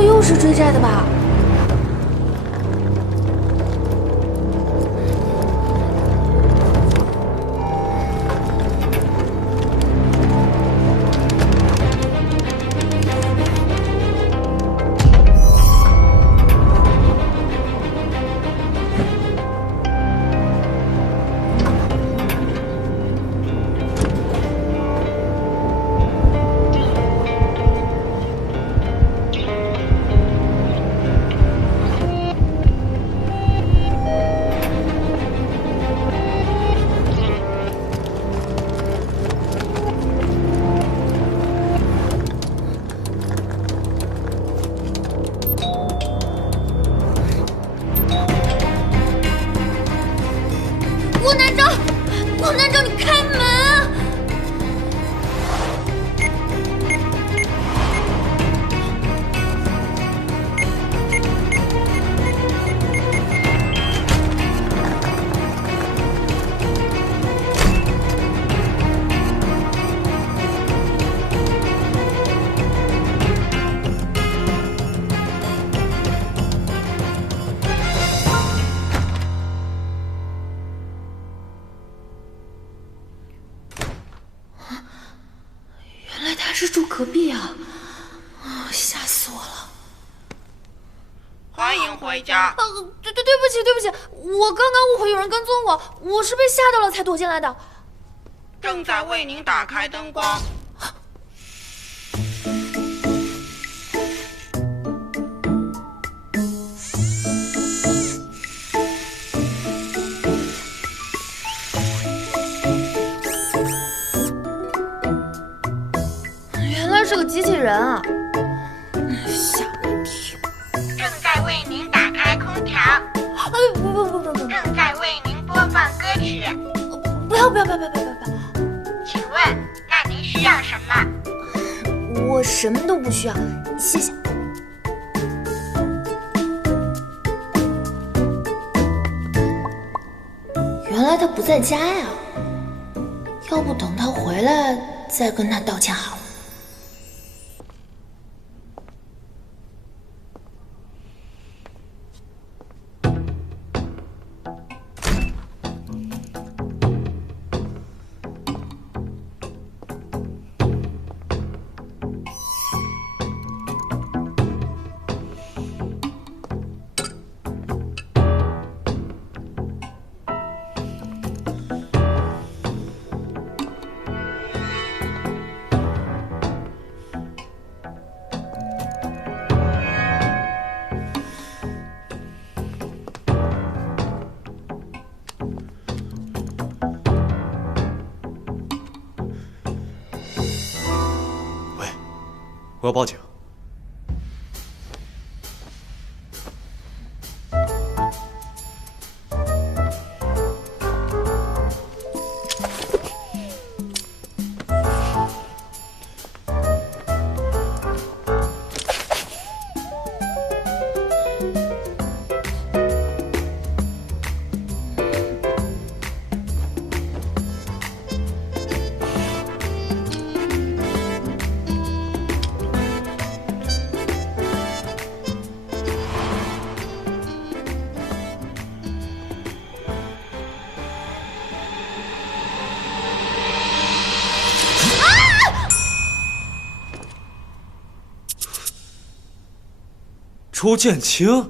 会又是追债的吧？顾南征，顾南征，你开门啊！原来他是住隔壁啊！吓死我了！欢迎回家。对不起，我刚刚误会有人跟踪我，我是被吓到了才躲进来的。正在为您打开灯光。原来是个机器人啊！吓我一跳。正在为您打开空调。不，正在为您播放歌曲。不要！请问，那您需要什么？我什么都不需要，谢谢。原来他不在家呀，要不等他回来再跟他道歉好了。我要报警。周剑清。